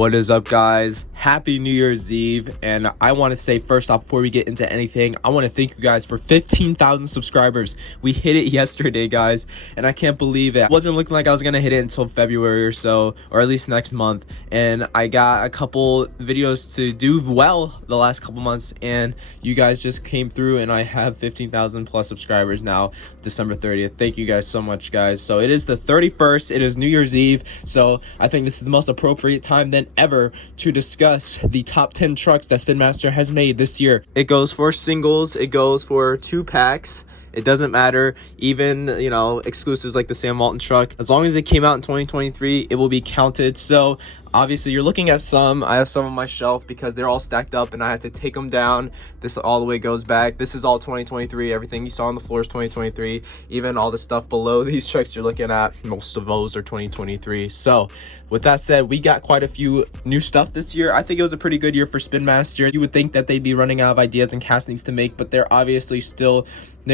What is up, guys? Happy New Year's Eve. And I want to say first off, before we get into anything, I want to thank you guys for 15,000 subscribers. We hit it yesterday, guys, and I can't believe it. It wasn't looking like I was gonna hit it until February or so, or at least next month. And I got a couple videos to do well the last couple months, and you guys just came through, and I have 15,000 plus subscribers now, December 30th. Thank you guys so much, guys. So it is the 31st, it is New Year's Eve, so I think this is the most appropriate time than ever to discuss the top 10 trucks that Spin Master has made this year. It goes for singles, it goes for 2-packs. It doesn't matter, even, exclusives like the Walton Truck. As long as it came out in 2023, it will be counted. So obviously you're looking at some. I have some on my shelf because they're all stacked up and I had to take them down. This all the way goes back. This is all 2023. Everything you saw on the floor is 2023. Even all the stuff below these trucks you're looking at, most of those are 2023. So with that said, we got quite a few new stuff this year. I think it was a pretty good year for Spin Master. You would think that they'd be running out of ideas and castings to make, but they're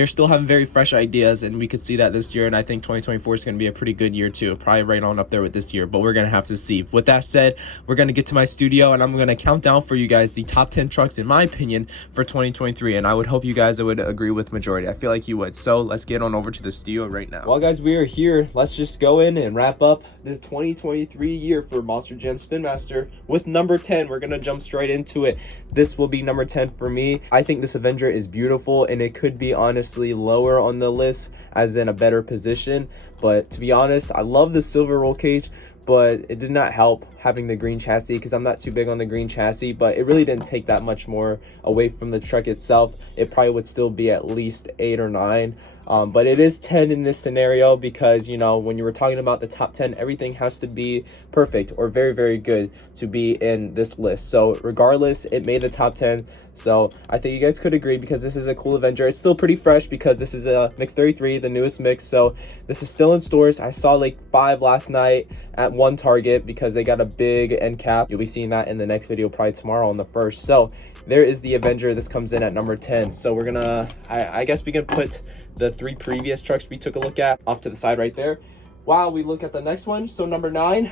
still having very fresh ideas, and we could see that this year. And I think 2024 is going to be a pretty good year too, probably right on up there with this year, but we're going to have to see. With that said, we're going to get to my studio and I'm going to count down for you guys the top 10 trucks, in my opinion, for 2023, and I would hope you guys would agree with majority. I feel like you would. So let's get on over to the studio right now. Well, guys, we are here. Let's just go in and wrap up this 2023 year for Monster Jam Spin Master with number 10. We're going to jump straight into it. This will be number 10 for me. I think this Avenger is beautiful, and it could be honestly lower on the list, as in a better position, but to be honest, I love the silver roll cage, but it did not help having the green chassis because I'm not too big on the green chassis, but it really didn't take that much more away from the truck itself. It probably would still be at least 8 or 9. But it is 10 in this scenario because, when you were talking about the top 10, everything has to be perfect or very, very good to be in this list. So regardless, it made the top 10. So I think you guys could agree because this is a cool Avenger. It's still pretty fresh because this is a Mix 33, the newest mix. So this is still in stores. I saw like 5 last night at one Target because they got a big end cap. You'll be seeing that in the next video probably tomorrow on the 1st. So there is the Avenger. This comes in at number 10. So we're gonna, I guess we can put the 3 previous trucks we took a look at off to the side right there. Wow, we look at the next one. So number 9,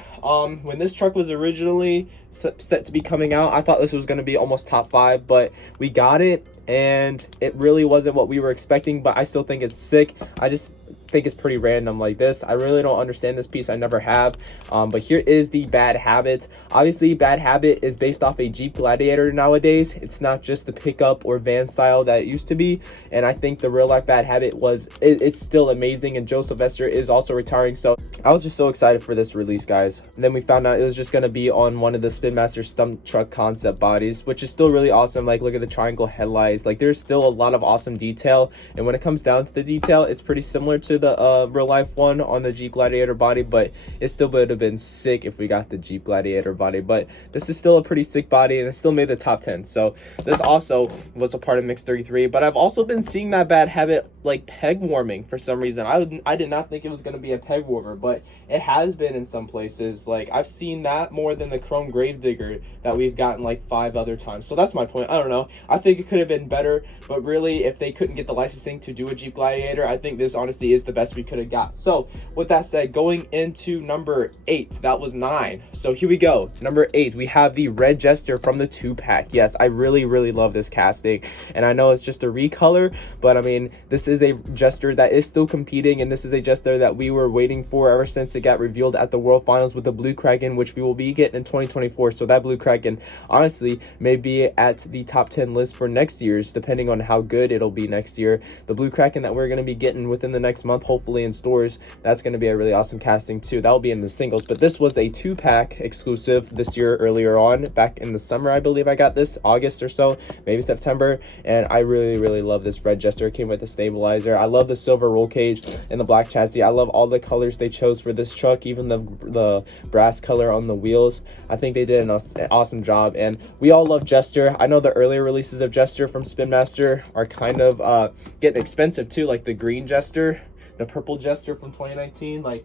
when this truck was originally set to be coming out, I thought this was going to be almost top 5, but we got it and it really wasn't what we were expecting, but I still think it's sick. I just think it's pretty random like this. I really don't understand this piece. I never have. But here is the Bad Habit. Obviously, Bad Habit is based off a Jeep Gladiator nowadays. It's not just the pickup or van style that it used to be. And I think the real life Bad Habit it's still amazing. And Joe Sylvester is also retiring. So I was just so excited for this release, guys. And then we found out it was just going to be on one of the Spin Master stump truck concept bodies, which is still really awesome. Like, look at the triangle headlights. Like, there's still a lot of awesome detail. And when it comes down to the detail, it's pretty similar to the real life one on the Jeep Gladiator body, but it still would have been sick if we got the Jeep Gladiator body. But this is still a pretty sick body, and it still made the top 10. So this also was a part of Mix 33. But I've also been seeing that Bad Habit like peg warming for some reason. I did not think it was going to be a peg warmer, but it has been in some places. Like, I've seen that more than the Chrome Gravedigger that we've gotten like 5 other times. So that's my point. I don't know. I think it could have been better, but really, if they couldn't get the licensing to do a Jeep Gladiator, I think this honestly is the best we could have got. So with that said, going into number 8, that was 9. So here we go. Number 8, we have the red Jester from the 2-pack. Yes, I really, really love this casting, and I know it's just a recolor, but I mean, this is a Jester that is still competing, and this is a Jester that we were waiting for ever since it got revealed at the World Finals with the Blue Kraken, which we will be getting in 2024. So that Blue Kraken honestly may be at the top 10 list for next year's, depending on how good it'll be next year. The Blue Kraken that we're going to be getting within the next month, hopefully in stores, that's going to be a really awesome casting too. That will be in the singles, but this was a 2-pack exclusive this year earlier on, back in the summer. I believe I got this August or so, maybe September, and I really, really love this red Jester. It came with the stabilizer. I love the silver roll cage and the black chassis. I love all the colors they chose for this truck, even the brass color on the wheels. I think they did an awesome job, and we all love Jester. I know the earlier releases of Jester from Spin Master are kind of getting expensive too, like the green Jester, the purple Jester from 2019. Like,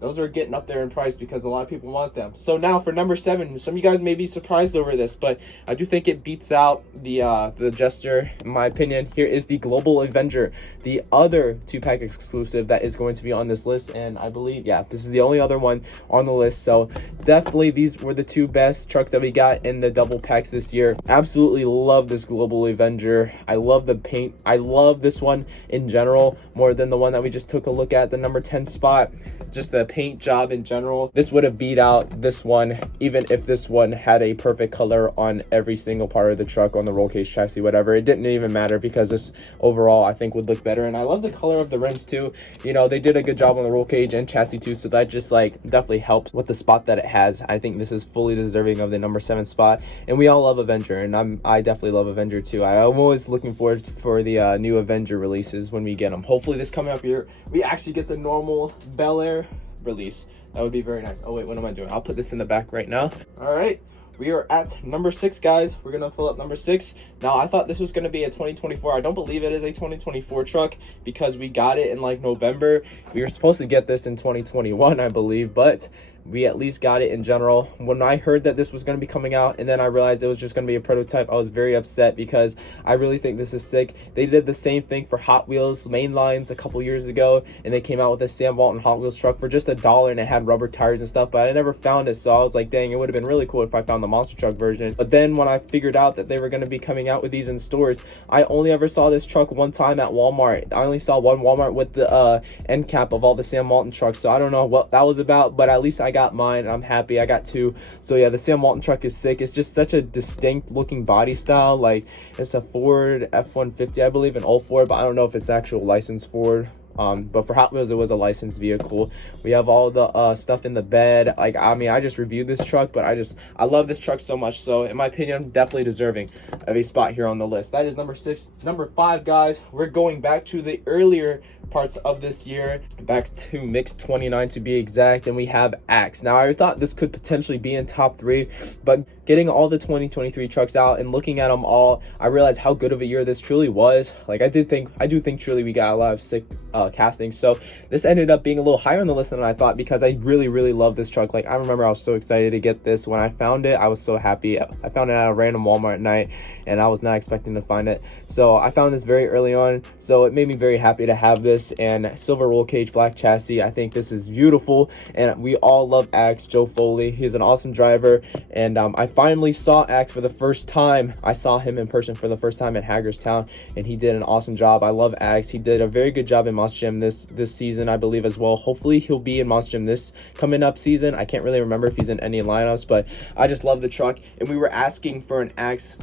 those are getting up there in price because a lot of people want them. So now for number 7, some of you guys may be surprised over this, but I do think it beats out the Jester in my opinion. Here is the Global Avenger, the other 2-pack exclusive that is going to be on this list, and I believe, yeah, this is the only other one on the list. So definitely these were the 2 best trucks that we got in the double packs this year. Absolutely love this Global Avenger. I love the paint. I love this one in general more than the one that we just took a look at, the number 10 spot. Just the paint job in general, this would have beat out this one even if this one had a perfect color on every single part of the truck, on the roll cage, chassis, whatever. It didn't even matter because this overall I think would look better. And I love the color of the rims too. You know, they did a good job on the roll cage and chassis too, so that just like definitely helps with the spot that it has. I think this is fully deserving of the number 7 spot, and we all love Avenger, and I definitely love Avenger too. I'm always looking forward for the new Avenger releases when we get them. Hopefully this coming up year we actually get the normal Bel Air release. That would be very nice. Oh wait, what am I doing? I'll put this in the back right now. All right, we are at number 6, guys. We're gonna pull up number 6. Now I thought this was gonna be a 2024. I don't believe it is a 2024 truck because we got it in like November. We were supposed to get this in 2021, I believe, but we at least got it in general. When I heard that this was going to be coming out and then I realized it was just going to be a prototype, I was very upset because I really think this is sick. They did the same thing for Hot Wheels main lines a couple years ago, and they came out with a Sam Walton Hot Wheels truck for just $1, and it had rubber tires and stuff, but I never found it, so I was like, dang, it would have been really cool if I found the monster truck version. But then when I figured out that they were going to be coming out with these in stores, I only ever saw this truck one time at Walmart. I only saw one Walmart with the end cap of all the Sam Walton trucks, so I don't know what that was about, but at least I got mine. I'm happy I got 2. So yeah, the Sam Walton truck is sick. It's just such a distinct looking body style. Like, it's a Ford F-150, I believe, an old Ford, but I don't know if it's actual licensed Ford. But for Hot Wheels, it was a licensed vehicle. We have all the stuff in the bed. Like, I mean, I just reviewed this truck, but I love this truck so much. So in my opinion, definitely deserving of a spot here on the list. That is number 6. Number 5, guys, we're going back to the earlier parts of this year, back to mix 29 to be exact, and we have Axe. Now I thought this could potentially be in top 3, but getting all the 2023 trucks out and looking at them all, I realized how good of a year this truly was. Like, I do think truly we got a lot of sick castings. So this ended up being a little higher on the list than I thought because I really love this truck. Like, I remember I was so excited to get this. When I found it, I was so happy. I found it at a random Walmart at night, and I was not expecting to find it. So I found this very early on, so it made me very happy to have this. And silver roll cage, black chassis. I think this is beautiful, and we all love Axe. Joe Foley, he's an awesome driver, and I finally saw Axe for the first time. I saw him in person for the first time at Hagerstown, and he did an awesome job. I love Axe. He did a very good job in Monster Jam this season, I believe, as well. Hopefully he'll be in Monster Jam this coming up season. I can't really remember if he's in any lineups, but I just love the truck, and we were asking for an Axe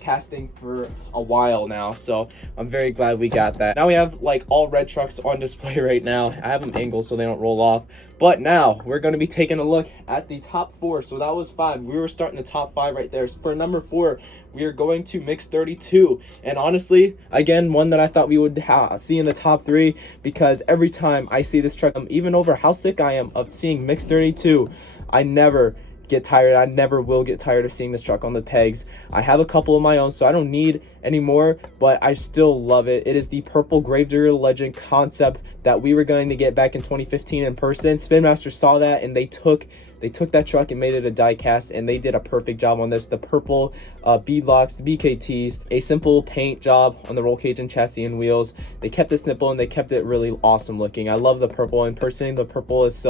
casting for a while now, so I'm very glad we got that. Now we have like all red trucks on display right now. I have them angled so they don't roll off, but now we're going to be taking a look at the top 4. So that was 5. We were starting the top 5 right there. So for number 4, we are going to mix 32, and honestly, again, one that I thought we would see in the top 3, because every time I see this truck, even over how sick I am of seeing mix 32, I never get tired. I never will get tired of seeing this truck on the pegs. I have a couple of my own, so I don't need any more, but I still love it. It is the purple Gravedigger Legend concept that we were going to get back in 2015 in person. Spin Master saw that, and they took that truck and made it a die cast, and they did a perfect job on this. The purple beadlocks, the BKTs, a simple paint job on the roll cage and chassis and wheels. They kept it simple, and they kept it really awesome looking. I love the purple, and personally, the purple is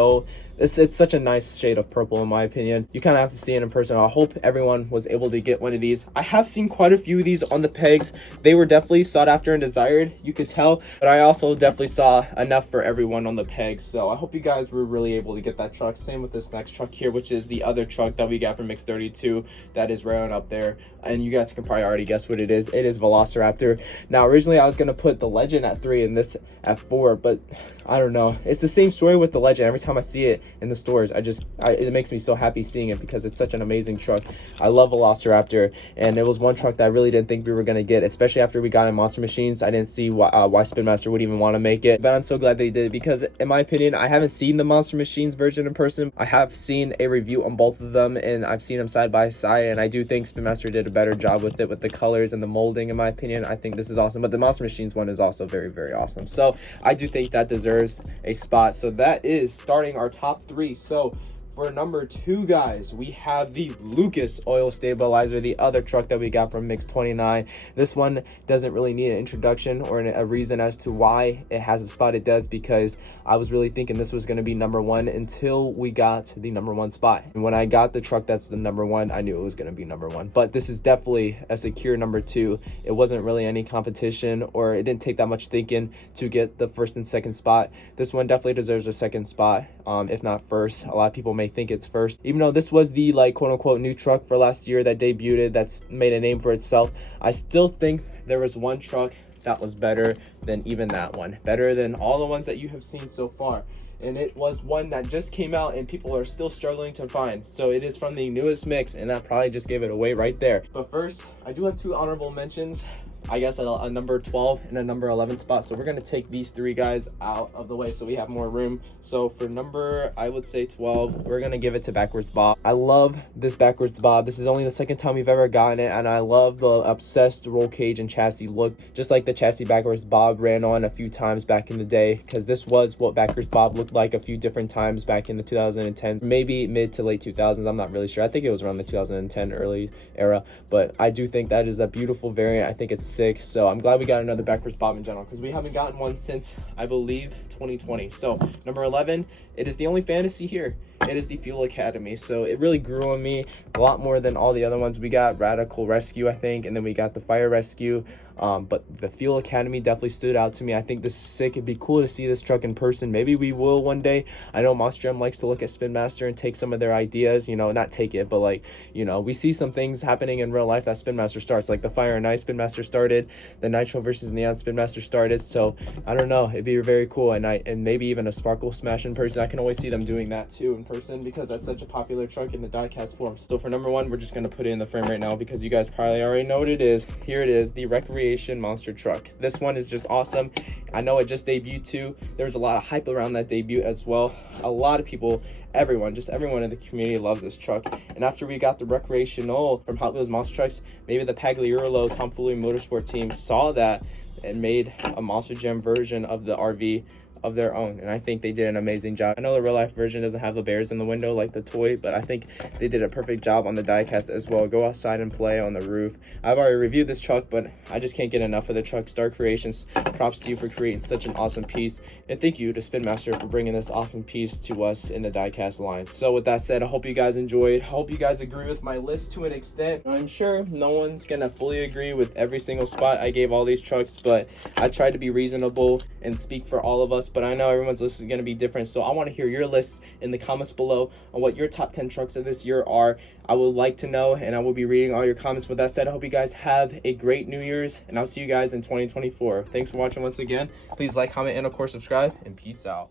it's such a nice shade of purple in my opinion. You kind of have to see it in person. I hope everyone was able to get one of these. I have seen quite a few of these on the pegs. They were definitely sought after and desired, you could tell, but I also definitely saw enough for everyone on the pegs. So I hope you guys were really able to get that truck. Same with this next truck here, which is the other truck that we got from Mix 32 that is right on up there, and you guys can probably already guess what it is. It is Velociraptor. Now originally I was going to put the Legend at 3 and this at 4, but I don't know, it's the same story with the Legend. Every time I see it, in the stores. It makes me so happy seeing it because it's such an amazing truck. I love Velociraptor, and it was one truck that I really didn't think we were going to get, especially after we got in Monster Machines. I didn't see why Spin Master would even want to make it, but I'm so glad they did, because in my opinion, I haven't seen the Monster Machines version in person. I have seen a review on both of them, and I've seen them side by side, and I do think Spin Master did a better job with it, with the colors and the molding. In my opinion, I think this is awesome, but the Monster Machines one is also very, very awesome. So I do think that deserves a spot. So that is starting our top 3. So for number 2, guys, we have the Lucas oil stabilizer, the other truck that we got from Mix 29. This one doesn't really need an introduction or a reason as to why it has the spot it does, because I was really thinking this was going to be number 1 until we got the number 1 spot. And when I got the truck that's the number 1, I knew it was going to be number 1. But this is definitely a secure number 2. It wasn't really any competition, or it didn't take that much thinking to get the first and second spot. This one definitely deserves a second spot, if not first. A lot of people may think it's first, even though this was the quote unquote new truck for last year that debuted, that's made a name for itself. I still think there was one truck that was better than even that one, better than all the ones that you have seen so far, and it was one that just came out and people are still struggling to find. So it is from the newest mix, and that probably just gave it away right there. But first, I do have 2 honorable mentions. I guess a number 12 and a number 11 spot. So we're going to take these 3 guys out of the way so we have more room. So for number, I would say 12, we're going to give it to Backwards Bob. I love this Backwards Bob. This is only the second time we've ever gotten it, and I love the obsessed roll cage and chassis look, just like the chassis Backwards Bob ran on a few times back in the day, because this was what Backwards Bob looked like a few different times back in the 2010s, maybe mid to late 2000s. I'm not really sure. I think it was around the 2010 early era, but I do think that is a beautiful variant. I think it's sick. So I'm glad we got another Backwards Bob in general, because we haven't gotten one since, I believe, 2020. So number 11, it is the only fantasy here. It is the Fuel Academy. So it really grew on me a lot more than all the other ones. We got Radical Rescue, I think, and then we got the Fire Rescue. But the Fuel Academy definitely stood out to me. I think this is sick. It'd be cool to see this truck in person. Maybe we will one day. I know Monster Jam likes to look at Spin Master and take some of their ideas, you know, not take it, but we see some things happening in real life that Spin Master starts, like the Fire and Ice Spin Master started, the Nitro versus Neon Spin Master started. So I don't know, it'd be very cool. And maybe even a Sparkle Smash in person. I can always see them doing that too in person, because that's such a popular truck in the diecast form. So for number 1, we're just going to put it in the frame right now, because you guys probably already know what it is. Here it is, the Recreation Monster Truck. This one is just awesome. I know it just debuted too. There's a lot of hype around that debut as well. A lot of people, everyone in the community loves this truck. And after we got the Recreational from Hot Wheels Monster Trucks, maybe the Pagliarolo Tomfoolery Motorsport team saw that and made a Monster Jam version of the RV of their own, and I think they did an amazing job. I know the real life version doesn't have the bears in the window like the toy, but I think they did a perfect job on the diecast as well. Go outside and play on the roof. I've already reviewed this truck, but I just can't get enough of the truck. Star Creations, props to you for creating such an awesome piece, and thank you to Spin Master for bringing this awesome piece to us in the diecast line. So with that said, I hope you guys enjoyed. I hope you guys agree with my list to an extent. I'm sure no one's gonna fully agree with every single spot I gave all these trucks, but I tried to be reasonable and speak for all of us. But I know everyone's list is going to be different, so I want to hear your lists in the comments below on what your top 10 trucks of this year are. I would like to know, and I will be reading all your comments. With that said, I hope you guys have a great New Year's, and I'll see you guys in 2024. Thanks for watching once again. Please like, comment, and of course subscribe, and peace out.